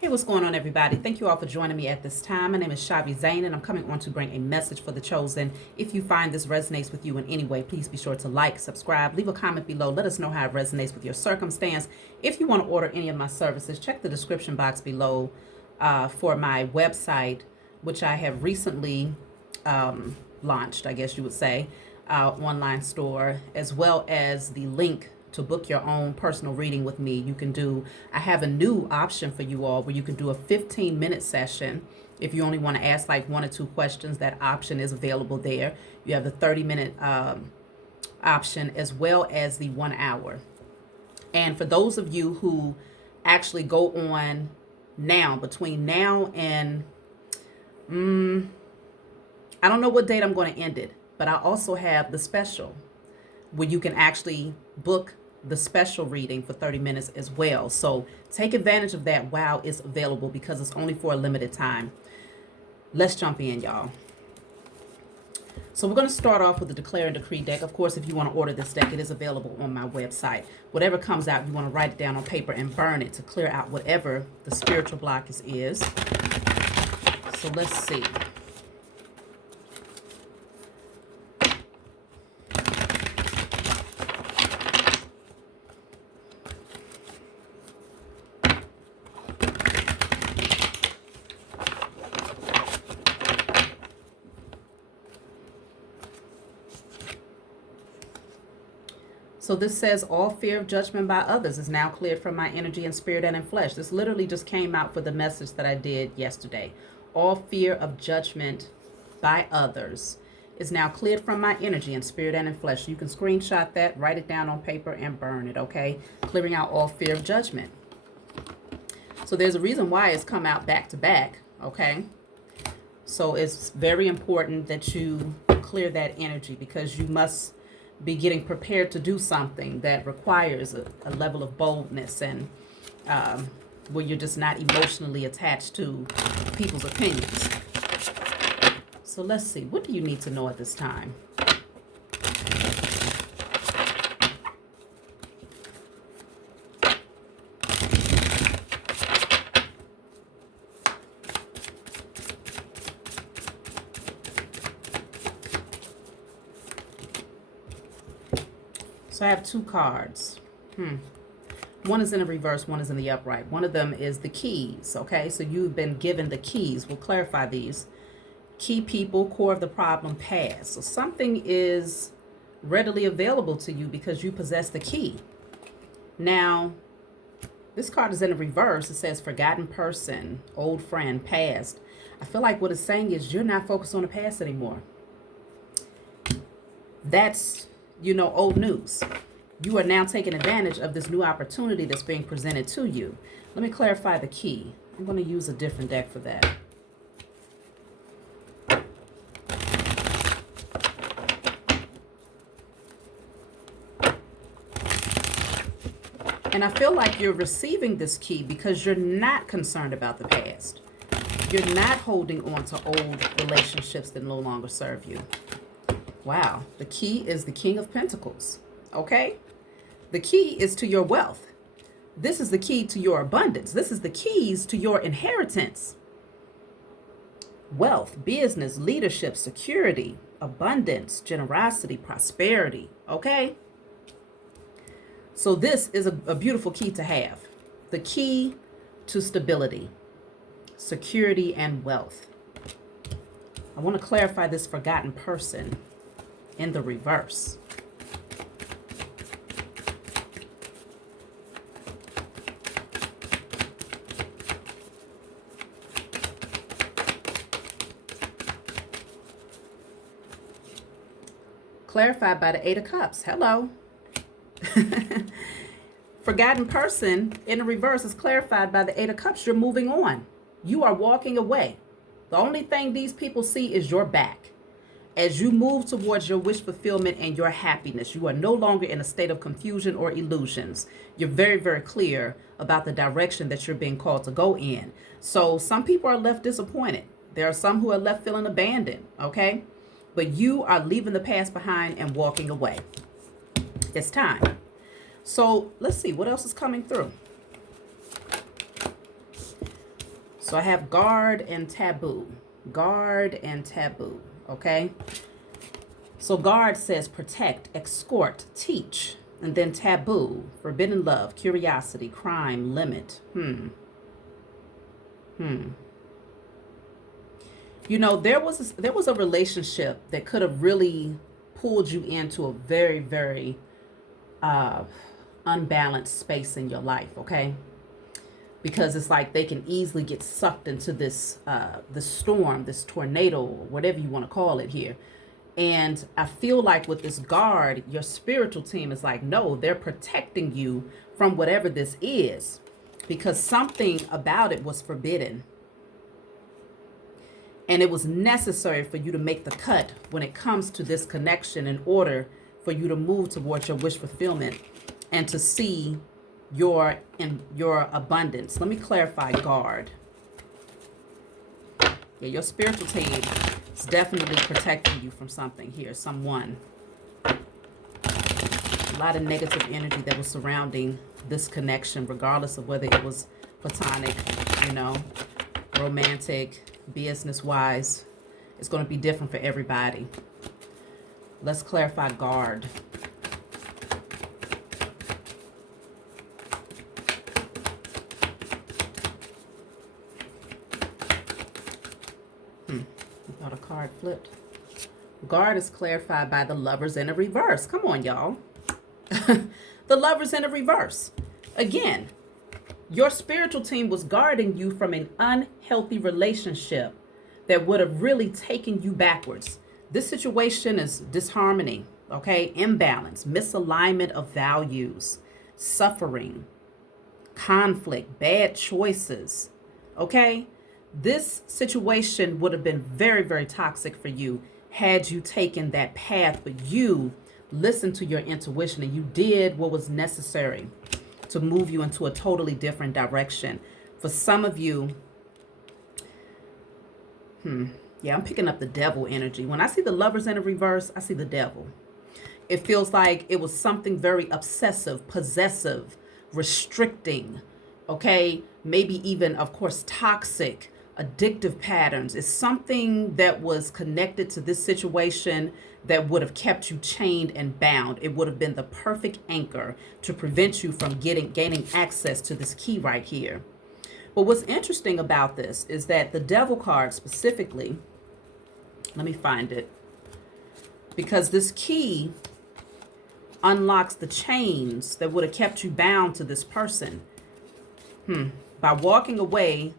Hey, what's going on, everybody? Thank you all for joining me at this time. My name is Shavi Zane, and I'm coming on to bring a message for the chosen. If you find this resonates with you in any way, please be sure to like, subscribe, leave a comment below. Let us know how it resonates with your circumstance. If you want to order any of my services, check the description box below for my website, which I have recently launched, I guess you would say, online store, as well as the link to book your own personal reading with me. I have a new option for you all where you can do a 15-minute session. If you only want to ask like 1 or 2 questions, that option is available there. You have the 30-minute option as well as the 1 hour. And for those of you who actually go on now, between now and, I don't know what date I'm going to end it, but I also have the special where you can actually book the special reading for 30 minutes as well. So take advantage of that while it's available because it's only for a limited time. Let's jump in, y'all. So we're going to start off with the Declare and Decree deck. Of course, if you want to order this deck, it is available on my website. Whatever comes out, you want to write it down on paper and burn it to clear out whatever the spiritual blockage is. So let's see. So this says, all fear of judgment by others is now cleared from my energy and spirit and in flesh. This literally just came out for the message that I did yesterday. All fear of judgment by others is now cleared from my energy and spirit and in flesh. You can screenshot that, write it down on paper, and burn it, okay? Clearing out all fear of judgment. So there's a reason why it's come out back to back, okay? So it's very important that you clear that energy because you must be getting prepared to do something that requires a level of boldness and where you're just not emotionally attached to people's opinions. So let's see, what do you need to know at this time? So I have 2 cards. One is in the reverse, one is in the upright. One of them is the keys, okay? So you've been given the keys. We'll clarify these. Key people, core of the problem, past. So something is readily available to you because you possess the key. Now, this card is in the reverse. It says forgotten person, old friend, past. I feel like what it's saying is you're not focused on the past anymore. That's, old news. You are now taking advantage of this new opportunity that's being presented to you. Let me clarify the key. I'm going to use a different deck for that. And I feel like you're receiving this key because you're not concerned about the past. You're not holding on to old relationships that no longer serve you. Wow, the key is the King of Pentacles, okay? The key is to your wealth. This is the key to your abundance. This is the keys to your inheritance. Wealth, business, leadership, security, abundance, generosity, prosperity, okay? So this is a beautiful key to have. The key to stability, security, and wealth. I want to clarify this forgotten person in the reverse. Clarified by the 8 of Cups. Hello. Forgotten person in the reverse is clarified by the 8 of Cups. You're moving on. You are walking away. The only thing these people see is your back. As you move towards your wish fulfillment and your happiness, you are no longer in a state of confusion or illusions. You're very, very clear about the direction that you're being called to go in. So some people are left disappointed. There are some who are left feeling abandoned, okay? But you are leaving the past behind and walking away. It's time. So let's see what else is coming through. So I have guard and taboo. Guard and taboo, okay? So guard says protect, escort, teach. And then taboo, forbidden love, curiosity, crime, limit. You know, there was a relationship that could have really pulled you into a very, very unbalanced space in your life, okay? Because it's like they can easily get sucked into this storm, this tornado, or whatever you want to call it here. And I feel like with this guard, your spiritual team is like, no, they're protecting you from whatever this is, because something about it was forbidden. And it was necessary for you to make the cut when it comes to this connection in order for you to move towards your wish fulfillment and to see your abundance. Let me clarify guard. Yeah, your spiritual team is definitely protecting you from something here, someone. A lot of negative energy that was surrounding this connection, regardless of whether it was platonic, you know, romantic, business-wise. It's going to be different for everybody. Let's clarify guard. I thought a card flipped. Guard is clarified by the Lovers in a reverse. Come on, y'all. The Lovers in a reverse. Again, your spiritual team was guarding you from an unhealthy relationship that would have really taken you backwards. This situation is disharmony, okay? Imbalance, misalignment of values, suffering, conflict, bad choices, okay? This situation would have been very, very toxic for you had you taken that path, but you listened to your intuition and you did what was necessary to move you into a totally different direction. For some of you, yeah, I'm picking up the devil energy. When I see the Lovers in a reverse, I see the devil. It feels like it was something very obsessive, possessive, restricting, okay? Maybe even, of course, toxic, addictive patterns. It's something that was connected to this situation that would have kept you chained and bound. It would have been the perfect anchor to prevent you from gaining access to this key right here. But what's interesting about this is that the devil card specifically, let me find it, because this key unlocks the chains that would have kept you bound to this person. By walking away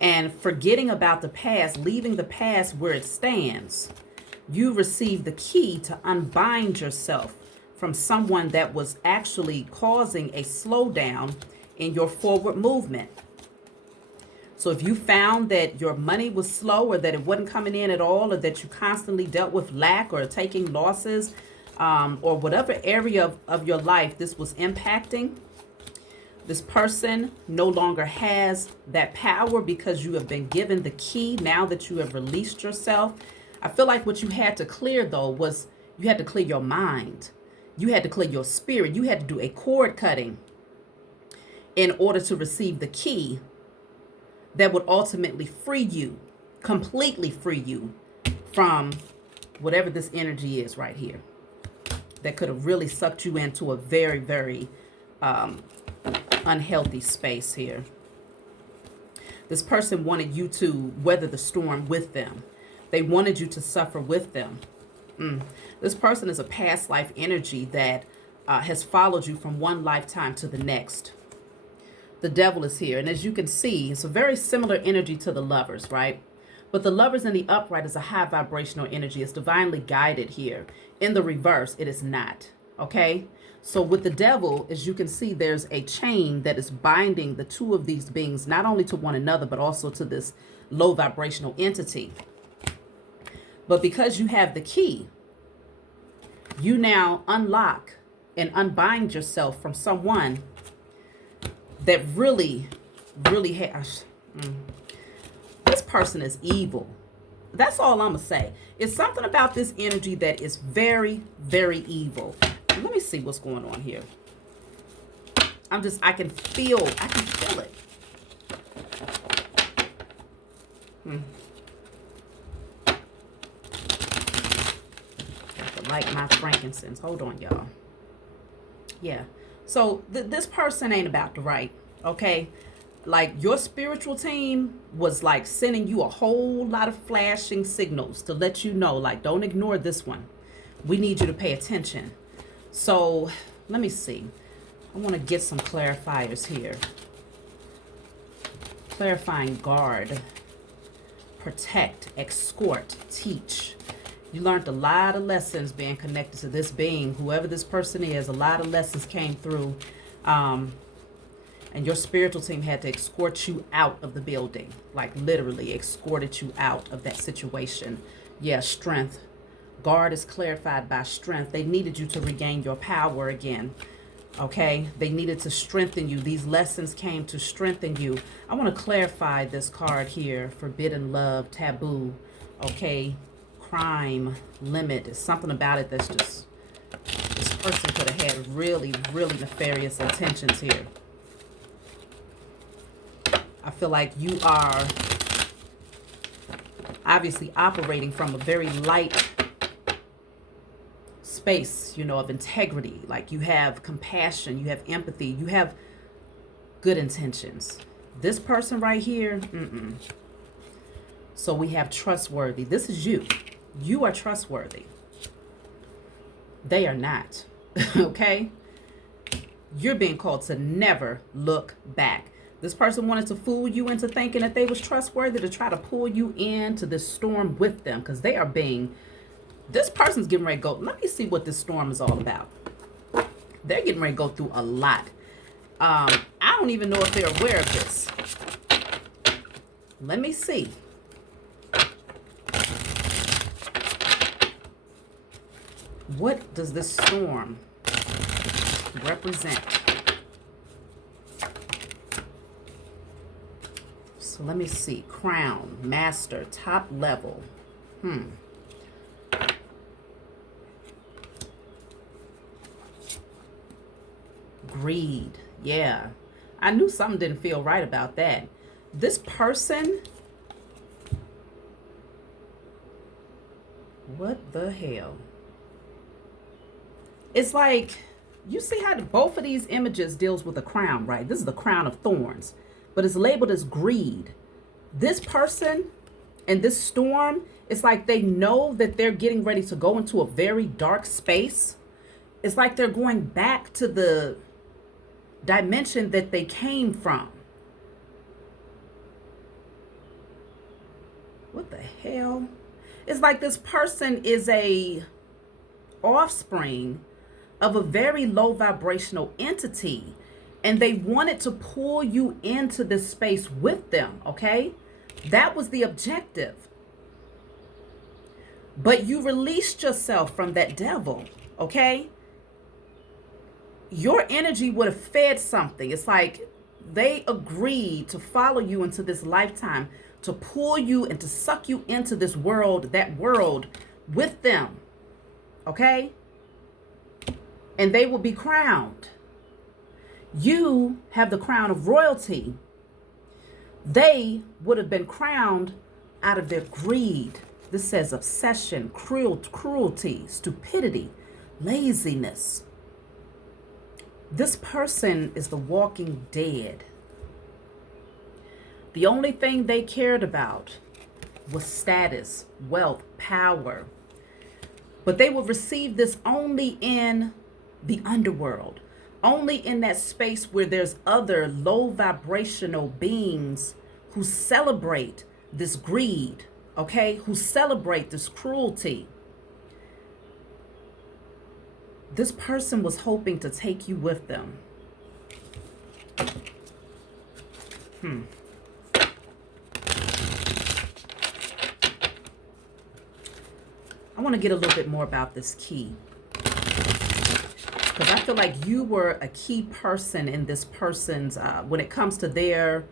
and forgetting about the past, leaving the past where it stands, you receive the key to unbind yourself from someone that was actually causing a slowdown in your forward movement. So if you found that your money was slow, or that it wasn't coming in at all, or that you constantly dealt with lack or taking losses, or whatever area of your life this was impacting, this person no longer has that power because you have been given the key now that you have released yourself. I feel like what you had to clear, though, was you had to clear your mind. You had to clear your spirit. You had to do a cord cutting in order to receive the key that would ultimately free you, completely free you from whatever this energy is right here that could have really sucked you into a very, very unhealthy space here. This person wanted you to weather the storm with them. They wanted you to suffer with them. This person is a past life energy that has followed you from one lifetime to the next. The devil is here. And as you can see, it's a very similar energy to the Lovers, right? But the Lovers in the upright is a high vibrational energy. It's divinely guided here. In the reverse, it is not. Okay? So with the devil, as you can see, there's a chain that is binding the two of these beings, not only to one another, but also to this low vibrational entity. But because you have the key, you now unlock and unbind yourself from someone that really has. This person is evil. That's all I'm going to say. It's something about this energy that is very, very evil. Let me see what's going on here. I can feel it. Have to light my frankincense. Hold on, y'all. Yeah. So this person ain't about to write, okay? Like, your spiritual team was like sending you a whole lot of flashing signals to let you know, like, don't ignore this one. We need you to pay attention. So let me see. I want to get some clarifiers here. Clarifying: guard, protect, escort, teach. You learned a lot of lessons being connected to this being, whoever this person is. A lot of lessons came through. And your spiritual team had to escort you out of the building. Like, literally escorted you out of that situation. Yeah, strength. Guard is clarified by strength. They needed you to regain your power again. Okay? They needed to strengthen you. These lessons came to strengthen you. I want to clarify this card here. Forbidden love, taboo. Okay? Crime, limit. There's something about it that's just... This person could have had really, really nefarious intentions here. I feel like you are obviously operating from a very light space, you know, of integrity. Like, you have compassion, you have empathy, you have good intentions. This person right here, So we have trustworthy. This is you. You are trustworthy. They are not. Okay? You're being called to never look back. This person wanted to fool you into thinking that they was trustworthy, to try to pull you into this storm with them, because they are being... This person's getting ready to go... Let me see what this storm is all about. They're getting ready to go through a lot. I don't even know if they're aware of this. Let me see. What does this storm represent? So let me see. Crown, master, top level. Greed. Yeah. I knew something didn't feel right about that. This person... What the hell? It's like, you see how both of these images deals with a crown, right? This is the crown of thorns, but it's labeled as greed. This person and this storm, it's like they know that they're getting ready to go into a very dark space. It's like they're going back to the dimension that they came from. What the hell? It's like this person is a offspring of a very low vibrational entity, and they wanted to pull you into this space with them, okay? That was the objective. But you released yourself from that devil, okay? Your energy would have fed something. It's like they agreed to follow you into this lifetime, to pull you and to suck you into this world, that world with them, okay? And they will be crowned. You have the crown of royalty. They would have been crowned out of their greed. This says obsession, cruelty, stupidity, laziness. This person is the walking dead. The only thing they cared about was status, wealth, power. But they will receive this only in the underworld, only in that space where there's other low vibrational beings who celebrate this greed, okay, who celebrate this cruelty. This person was hoping to take you with them. I want to get a little bit more about this key, because I feel like you were a key person in this person's, when it comes to that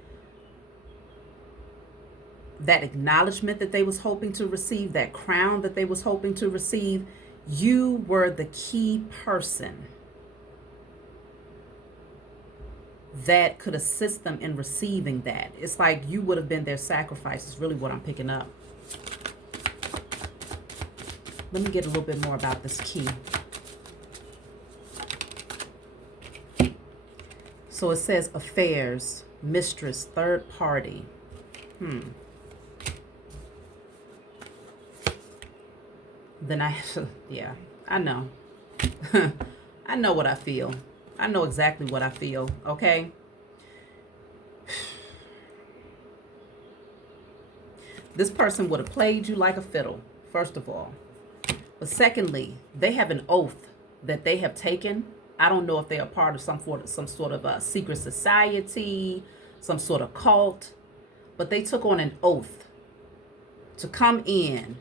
acknowledgement that they was hoping to receive, that crown that they was hoping to receive. You were the key person. that could assist them in receiving that. It's like you would have been their sacrifice is really what I'm picking up. Let me get a little bit more about this key. So it says affairs, mistress, third party. Then yeah, I know. I know what I feel. I know exactly what I feel, okay? This person would have played you like a fiddle, first of all. But secondly, they have an oath that they have taken. I don't know if they are part of some sort of a secret society, some sort of cult, but they took on an oath to come in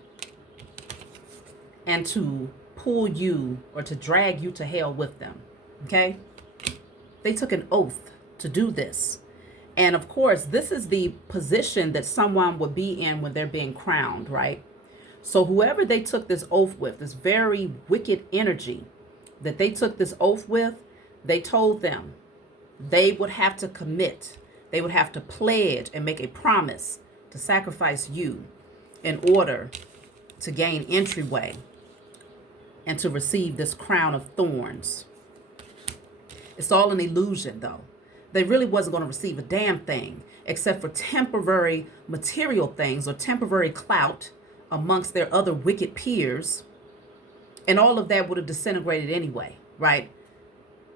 and to pull you or to drag you to hell with them. Okay? They took an oath to do this. And of course, this is the position that someone would be in when they're being crowned, right? So whoever they took this oath with, this very wicked energy that they took this oath with, they told them they would have to commit. They would have to pledge and make a promise to sacrifice you in order to gain entryway and to receive this crown of thorns. It's all an illusion, though. They really wasn't going to receive a damn thing except for temporary material things or temporary clout amongst their other wicked peers. And all of that would have disintegrated anyway, right?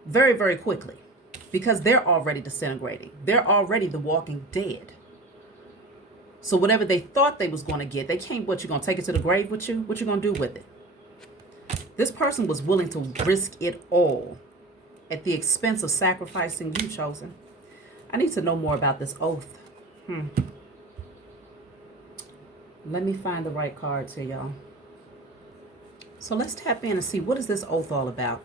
Very, very quickly, because they're already disintegrating. They're already the walking dead. So whatever they thought they was going to get, they can't. What, you going to take it to the grave with you? What you going to do with it? This person was willing to risk it all at the expense of sacrificing you, chosen. I need to know more about this oath. Let me find the right cards here, y'all. So let's tap in and see, what is this oath all about?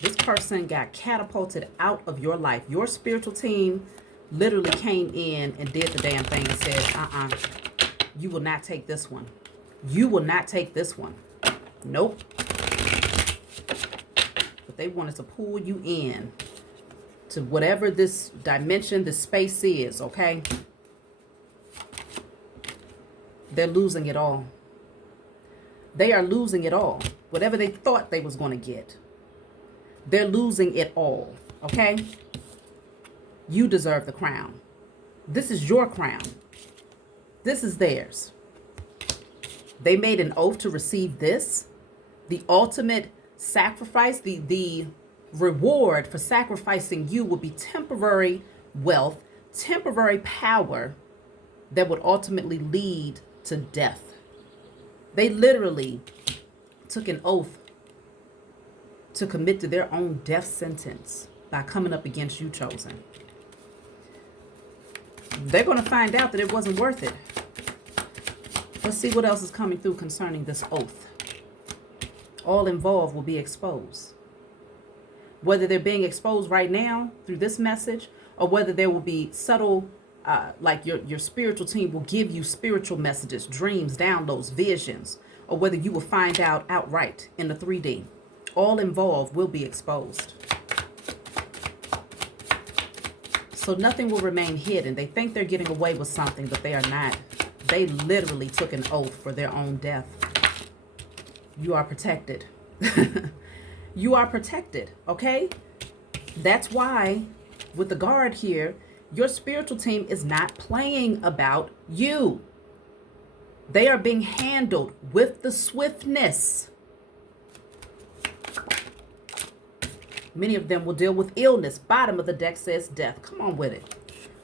This person got catapulted out of your life. Your spiritual team literally came in and did the damn thing and said, you will not take this one. You will not take this one. Nope. But they wanted to pull you in to whatever this dimension, this space is, okay? They're losing it all. They are losing it all. Whatever they thought they was going to get, they're losing it all, okay? You deserve the crown. This is your crown. This is theirs. They made an oath to receive this. The ultimate sacrifice, the reward for sacrificing you would be temporary wealth, temporary power that would ultimately lead to death. They literally took an oath to commit to their own death sentence by coming up against you, chosen. They're going to find out that it wasn't worth it. Let's see what else is coming through concerning this oath. All involved will be exposed. Whether they're being exposed right now through this message, or whether there will be subtle, like your spiritual team will give you spiritual messages, dreams, downloads, visions, or whether you will find out outright in the 3D. All involved will be exposed. So nothing will remain hidden. They think they're getting away with something, but they are not. They literally took an oath for their own death. You are protected. You are protected, okay? That's why with the guard here, your spiritual team is not playing about you. They are being handled with the swiftness. Many of them will deal with illness. Bottom of the deck says death. Come on with it.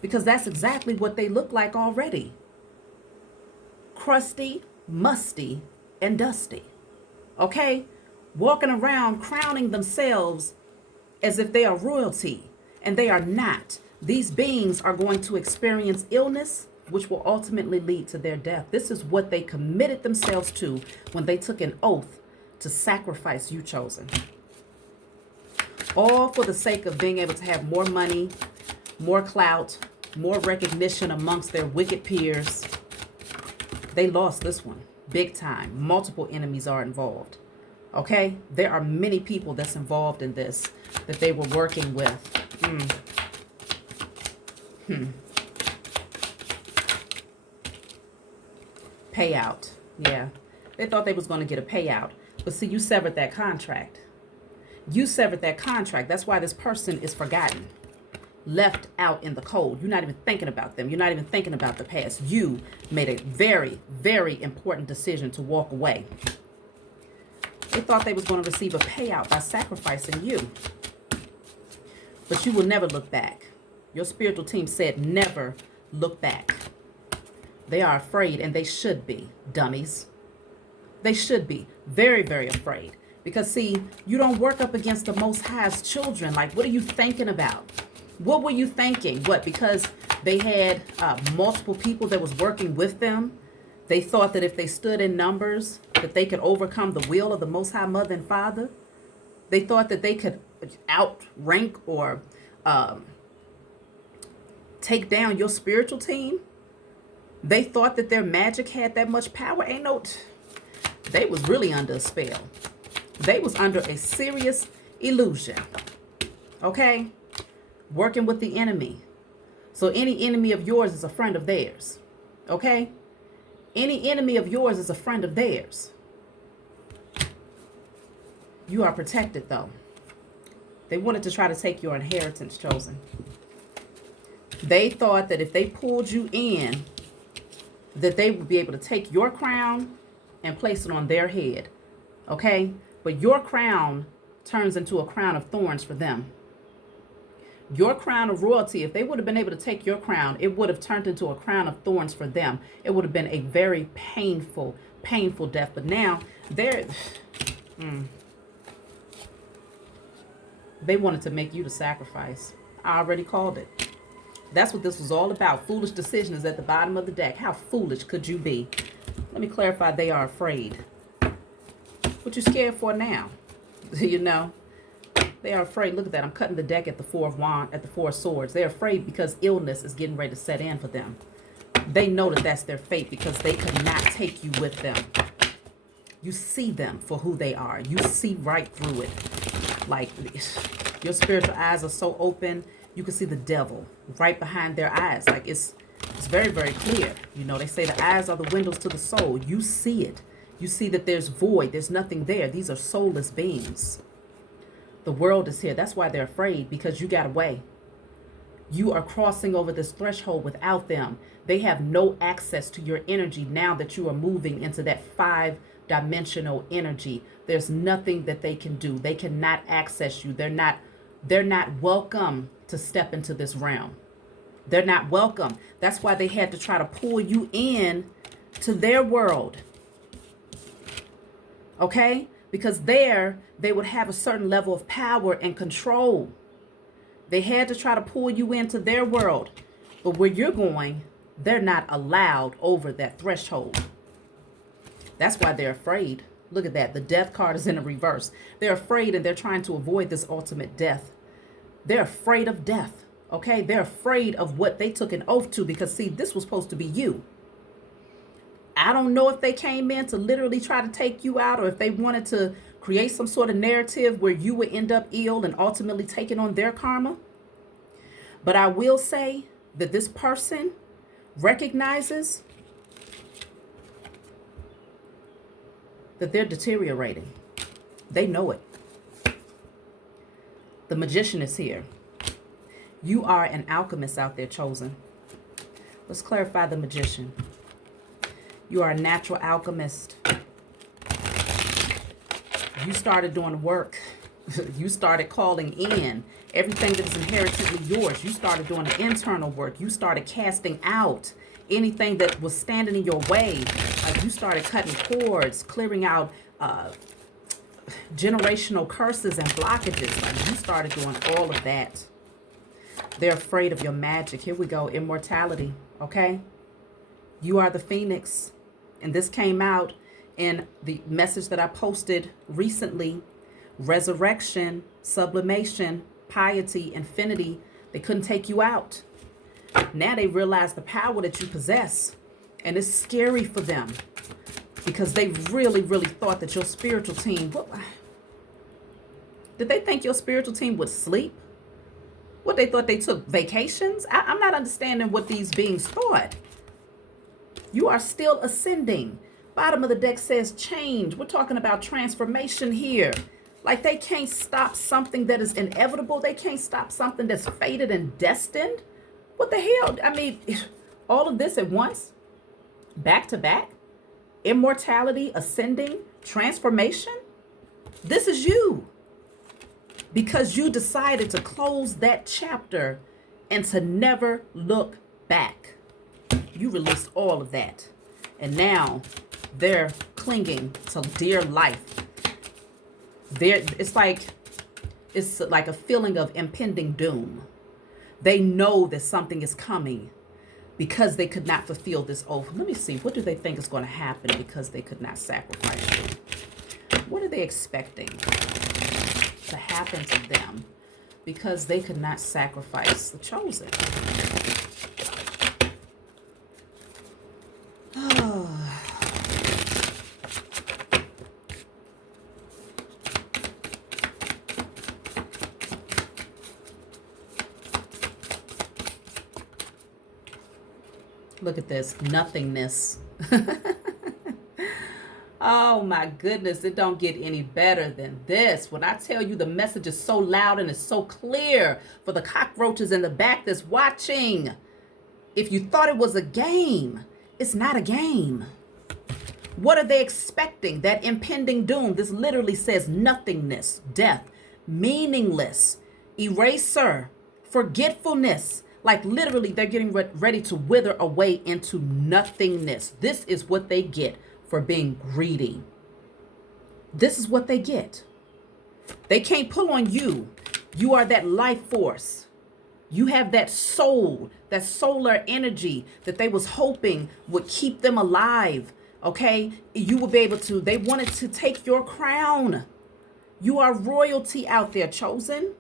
Because that's exactly what they look like already. Crusty, musty, and dusty. Okay? Walking around crowning themselves as if they are royalty. And they are not. These beings are going to experience illness, which will ultimately lead to their death. This is what they committed themselves to when they took an oath to sacrifice you, chosen. All for the sake of being able to have more money, more clout, more recognition amongst their wicked peers. They lost this one big time. Multiple enemies are involved. Okay? There are many people that's involved in this that they were working with. Payout. Yeah. They thought they was going to get a payout. But see, you severed that contract. You severed that contract. That's why this person is forgotten. Left out in the cold. You're not even thinking about them. You're not even thinking about the past. You made a very, very important decision to walk away. They thought they was going to receive a payout by sacrificing you. But you will never look back. Your spiritual team said never look back. They are afraid, and they should be, dummies. They should be very, very afraid. Because, see, you don't work up against the Most High's children. Like, what are you thinking about? What were you thinking? What, because they had multiple people that was working with them? They thought that if they stood in numbers, that they could overcome the will of the Most High Mother and Father? They thought that they could outrank or take down your spiritual team? They thought that their magic had that much power. They was really under a spell. They was under a serious illusion. Okay? Working with the enemy. So any enemy of yours is a friend of theirs. Okay? Any enemy of yours is a friend of theirs. You are protected, though. They wanted to try to take your inheritance, chosen. They thought that if they pulled you in, that they would be able to take your crown and place it on their head. Okay? But your crown turns into a crown of thorns for them. Your crown of royalty, if they would have been able to take your crown, it would have turned into a crown of thorns for them. It would have been a very painful, painful death. But now, they wanted to make you the sacrifice. I already called it. That's what this was all about. Foolish decision is at the bottom of the deck. How foolish could you be? Let me clarify, they are afraid. What you scared for now? You know? They are afraid. Look at that. I'm cutting the deck at the Four of Swords. They're afraid because illness is getting ready to set in for them. They know that that's their fate because they could not take you with them. You see them for who they are. You see right through it. Like, your spiritual eyes are so open, you can see the devil right behind their eyes. Like, it's very, very clear. You know, they say the eyes are the windows to the soul. You see it. You see that there's void. There's nothing there. These are soulless beings. The world is here. That's why they're afraid, because you got away. You are crossing over this threshold without them. They have no access to your energy now that you are moving into that 5-dimensional energy. There's nothing that they can do. They cannot access you. They're not welcome to step into this realm. They're not welcome. That's why they had to try to pull you in to their world. Okay? Because there, they would have a certain level of power and control. They had to try to pull you into their world. But where you're going, they're not allowed over that threshold. That's why they're afraid. Look at that. The death card is in the reverse. They're afraid, and they're trying to avoid this ultimate death. They're afraid of death. Okay? They're afraid of what they took an oath to, because, see, this was supposed to be you. I don't know if they came in to literally try to take you out, or if they wanted to create some sort of narrative where you would end up ill and ultimately taking on their karma. But I will say that this person recognizes that they're deteriorating. They know it. The magician is here. You are an alchemist out there, chosen. Let's clarify the magician. You are a natural alchemist. You started doing work. You started calling in everything that is inheritedly yours. You started doing the internal work. You started casting out anything that was standing in your way. Like, you started cutting cords, clearing out generational curses and blockages. Like, you started doing all of that. They're afraid of your magic. Here we go. Immortality. Okay? You are the phoenix. And this came out in the message that I posted recently. Resurrection, sublimation, piety, infinity. They couldn't take you out. Now they realize the power that you possess. And it's scary for them. because they really, really thought that your spiritual team, did they think your spiritual team would sleep? What, they thought they took vacations? I'm not understanding what these beings thought. You are still ascending. Bottom of the deck says change. We're talking about transformation here. Like they can't stop something that is inevitable. They can't stop something that's fated and destined. What the hell? I mean, all of this at once, back to back, immortality, ascending, transformation. This is you. Because you decided to close that chapter and to never look back. You released all of that. And now they're clinging to dear life. It's like a feeling of impending doom. They know that something is coming because they could not fulfill this oath. Let me see. What do they think is going to happen because they could not sacrifice you? What are they expecting to happen to them because they could not sacrifice the chosen? Look at this nothingness. Oh my goodness, it don't get any better than this. When I tell you the message is so loud and it's so clear for the cockroaches in the back that's watching. If you thought it was a game, it's not a game. What are they expecting? That impending doom. This literally says nothingness, death, meaningless, eraser, forgetfulness. Like literally they're getting ready to wither away into nothingness. This is what they get for being greedy. This is what they get. They can't pull on you. You are that life force. You have that soul, that solar energy that they was hoping would keep them alive. Okay? You will be able to, they wanted to take your crown. You are royalty out there, chosen.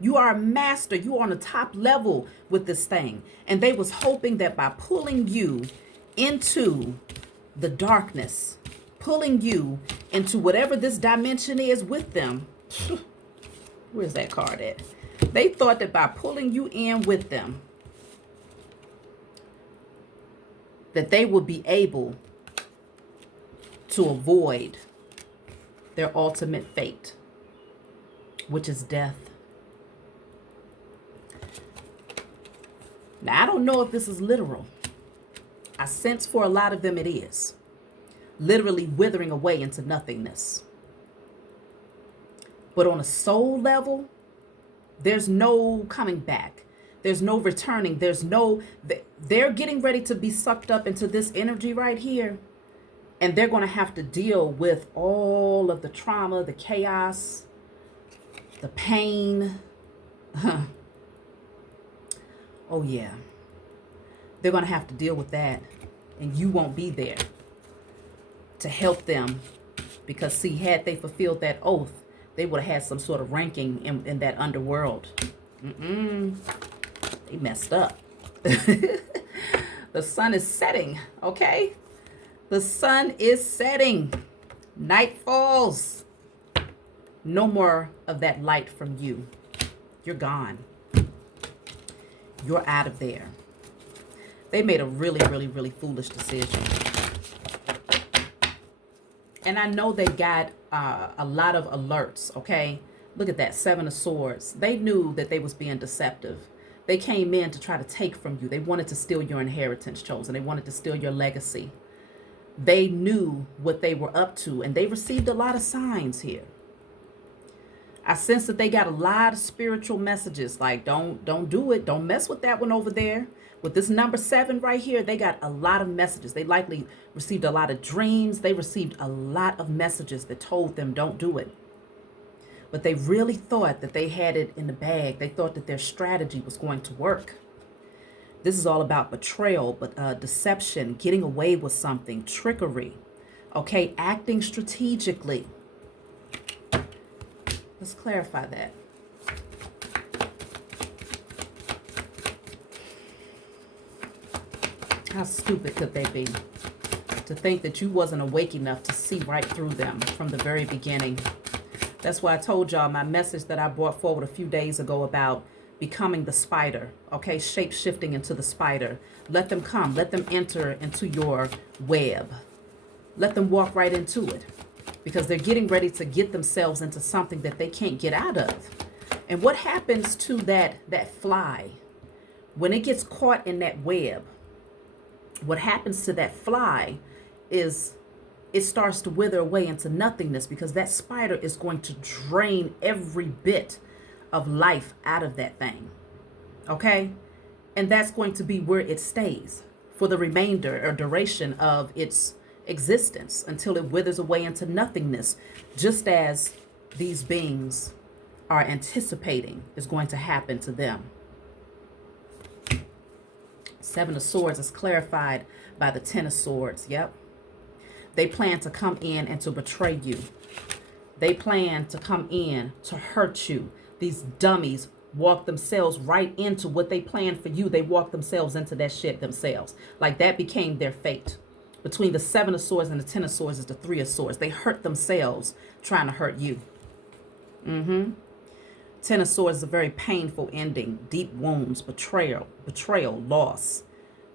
You are a master. You are on the top level with this thing. And they was hoping that by pulling you into the darkness, pulling you into whatever this dimension is with them. Where's that card at? They thought that by pulling you in with them, that they would be able to avoid their ultimate fate, which is death. Now, I don't know if this is literal. I sense for a lot of them it is. Literally withering away into nothingness. But on a soul level, there's no coming back. There's no returning. They're getting ready to be sucked up into this energy right here. And they're going to have to deal with all of the trauma, the chaos, the pain. Oh, yeah. They're going to have to deal with that. And you won't be there to help them. Because, see, had they fulfilled that oath, they would have had some sort of ranking in that underworld. They messed up. The sun is setting, okay? The sun is setting. Night falls. No more of that light from you. You're gone. You're out of there. They made a really, really, really foolish decision. And I know they got a lot of alerts, okay? Look at that, 7 of Swords. They knew that they was being deceptive. They came in to try to take from you. They wanted to steal your inheritance, chosen. They wanted to steal your legacy. They knew what they were up to, and they received a lot of signs here. I sense that they got a lot of spiritual messages, like don't do it. Don't mess with that one over there. With this number 7 right here, they got a lot of messages. They likely received a lot of dreams. They received a lot of messages that told them don't do it. But they really thought that they had it in the bag. They thought that their strategy was going to work. This is all about betrayal, but deception, getting away with something, trickery, okay, acting strategically. Let's clarify that. How stupid could they be? to think that you wasn't awake enough to see right through them from the very beginning. That's why I told y'all my message that I brought forward a few days ago about becoming the spider, okay? Shape-shifting into the spider. Let them come. Let them enter into your web. Let them walk right into it, because they're getting ready to get themselves into something that they can't get out of. And what happens to that fly when it gets caught in that web? What happens to that fly is it starts to wither away into nothingness, because that spider is going to drain every bit of life out of that thing. Okay? And that's going to be where it stays for the remainder or duration of its existence, until it withers away into nothingness, just as these beings are anticipating is going to happen to them. Seven of Swords is clarified by the Ten of Swords. Yep. They plan to come in and to betray you. They plan to come in to hurt you. These dummies walk themselves right into what they planned for you. They walk themselves into that shit themselves. Like that became their fate. Between the Seven of Swords and the Ten of Swords is the Three of Swords. They hurt themselves trying to hurt you. Ten of Swords is a very painful ending. Deep wounds, betrayal, loss,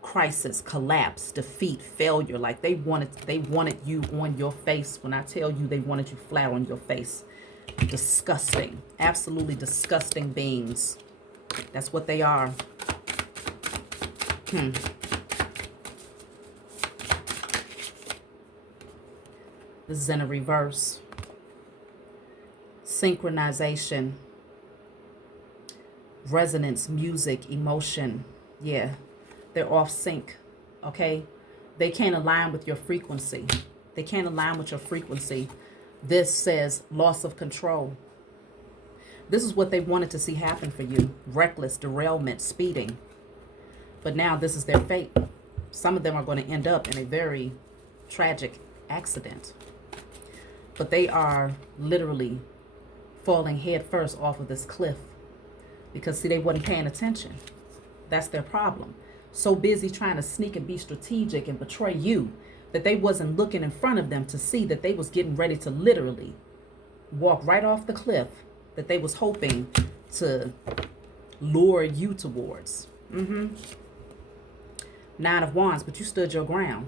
crisis, collapse, defeat, failure. Like they wanted you on your face. When I tell you they wanted you flat on your face. Disgusting. Absolutely disgusting beings. That's what they are. This is in a reverse. Synchronization. Resonance, music, emotion. Yeah, they're off sync. Okay? They can't align with your frequency. They can't align with your frequency. This says loss of control. This is what they wanted to see happen for you. Reckless, derailment, speeding. But now this is their fate. Some of them are going to end up in a very tragic accident. But they are literally falling head first off of this cliff. Because, see, they wasn't paying attention. That's their problem. So busy trying to sneak and be strategic and betray you that they wasn't looking in front of them to see that they was getting ready to literally walk right off the cliff that they was hoping to lure you towards. Nine of Wands, but you stood your ground.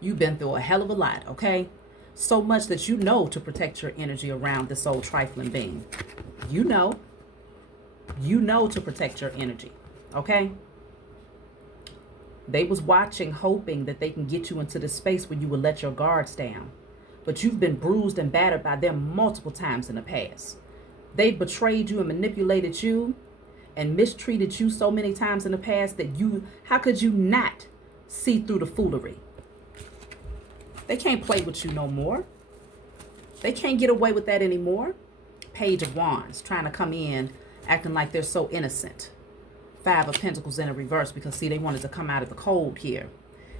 You've been through a hell of a lot, okay? So much that you know to protect your energy around this old trifling being. You know to protect your energy, okay? They was watching, hoping that they can get you into this space where you will let your guards down. But you've been bruised and battered by them multiple times in the past. They betrayed you and manipulated you and mistreated you so many times in the past that how could you not see through the foolery? They can't play with you no more. They can't get away with that anymore. Page of Wands, trying to come in, acting like they're so innocent. Five of Pentacles in a reverse, because see, they wanted to come out of the cold here.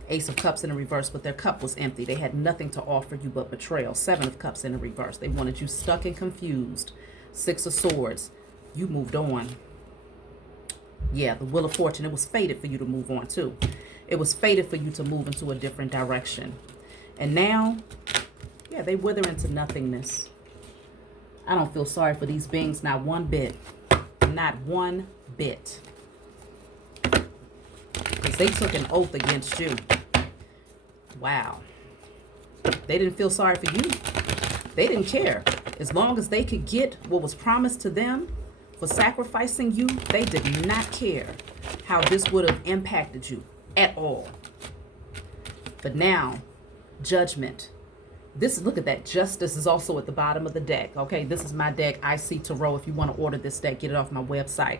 Ace of Cups in a reverse, but their cup was empty. They had nothing to offer you but betrayal. Seven of Cups in a reverse. They wanted you stuck and confused. Six of Swords. You moved on. Yeah, the Wheel of Fortune. It was fated for you to move on too. It was fated for you to move into a different direction. And now, yeah, they wither into nothingness. I don't feel sorry for these beings, not one bit. Not one bit. Because they took an oath against you. Wow. They didn't feel sorry for you. They didn't care. As long as they could get what was promised to them for sacrificing you, they did not care how this would have impacted you at all. But now, Judgment. Look at that. Justice is also at the bottom of the deck. Okay, this is my deck, IC Tarot. If you want to order this deck, get it off my website.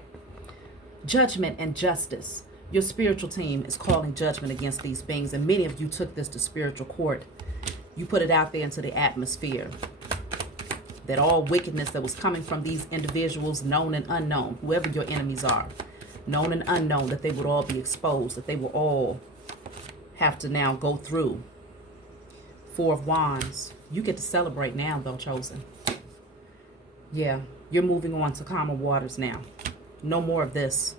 Judgment and Justice. Your spiritual team is calling judgment against these beings, and many of you took this to spiritual court. You put it out there into the atmosphere that all wickedness that was coming from these individuals, known and unknown, whoever your enemies are, known and unknown, that they would all be exposed, that they will all have to now go through. Four of Wands. You get to celebrate now, though, Chosen. Yeah, you're moving on to calmer waters now. No more of this.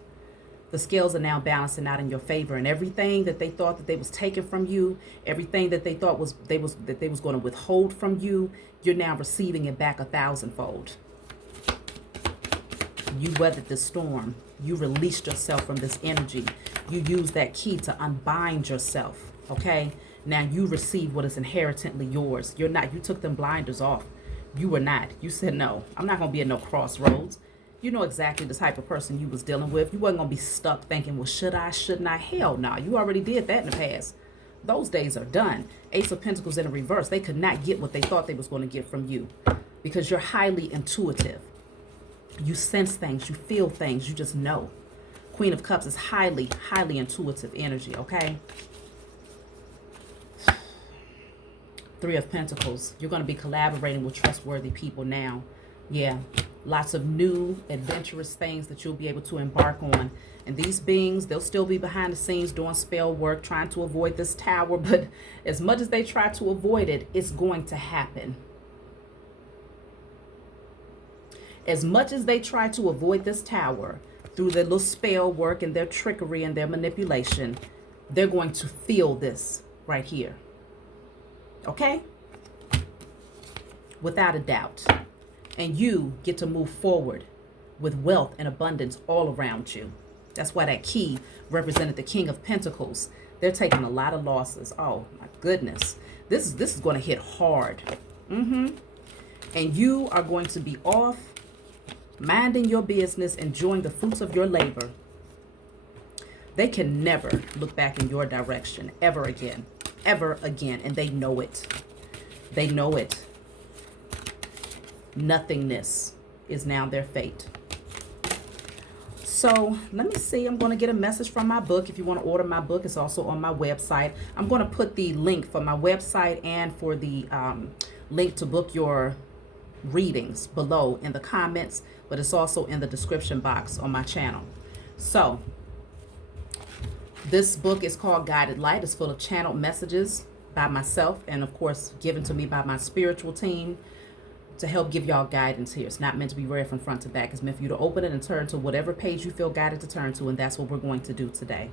The scales are now balancing out in your favor, and everything that they thought that they was taking from you, everything that they thought was they was going to withhold from you, you're now receiving it back 1,000-fold. You weathered the storm. You released yourself from this energy. You used that key to unbind yourself. Okay? Now you receive what is inherently yours. You're not, you took them blinders off. You were not. You said, no, I'm not going to be at no crossroads. You know exactly the type of person you was dealing with. You wasn't going to be stuck thinking, well, should I, shouldn't I? Hell no. You already did that in the past. Those days are done. Ace of Pentacles in a reverse. They could not get what they thought they was going to get from you because you're highly intuitive. You sense things. You feel things. You just know. Queen of Cups is highly, highly intuitive energy, okay? Three of Pentacles. You're going to be collaborating with trustworthy people now. Yeah. Lots of new, adventurous things that you'll be able to embark on. And these beings, they'll still be behind the scenes doing spell work, trying to avoid this tower. But as much as they try to avoid it, it's going to happen. As much as they try to avoid this tower through their little spell work and their trickery and their manipulation, they're going to feel this right here. Okay? Without a doubt. And you get to move forward with wealth and abundance all around you. That's why that key represented the King of Pentacles. They're taking a lot of losses. Oh, my goodness. This is going to hit hard. And you are going to be off, minding your business, enjoying the fruits of your labor. They can never look back in your direction ever again. Ever again. And they know it. They know it. Nothingness is now their fate. So let me see. I'm going to get a message from my book. If you want to order my book, it's also on my website. I'm going to put the link for my website and for the link to book your readings below in the comments, but it's also in the description box on my channel. So this book is called Guided Light. It's full of channeled messages by myself and, of course, given to me by my spiritual team to help give y'all guidance here. It's not meant to be read from front to back. It's meant for you to open it and turn to whatever page you feel guided to turn to, and that's what we're going to do today.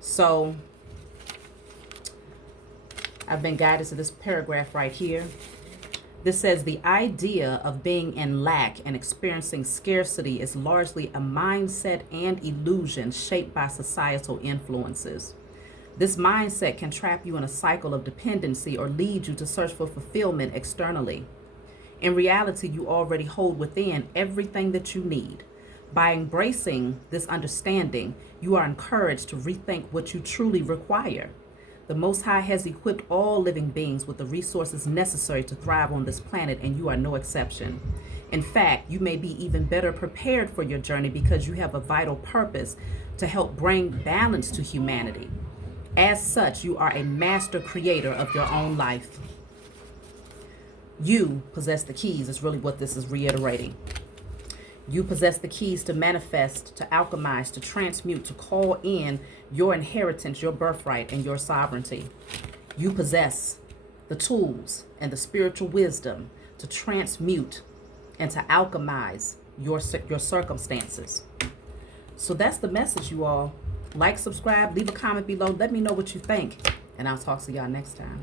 So I've been guided to this paragraph right here. This says, the idea of being in lack and experiencing scarcity is largely a mindset and illusion shaped by societal influences. This mindset can trap you in a cycle of dependency or lead you to search for fulfillment externally. In reality, you already hold within everything that you need. By embracing this understanding, you are encouraged to rethink what you truly require. The Most High has equipped all living beings with the resources necessary to thrive on this planet, and you are no exception. In fact, you may be even better prepared for your journey because you have a vital purpose to help bring balance to humanity. As such, you are a master creator of your own life. You possess the keys, is really what this is reiterating. You possess the keys to manifest, to alchemize, to transmute, to call in your inheritance, your birthright, and your sovereignty. You possess the tools and the spiritual wisdom to transmute and to alchemize your circumstances. So that's the message, you all. Like, subscribe, leave a comment below. Let me know what you think, and I'll talk to y'all next time.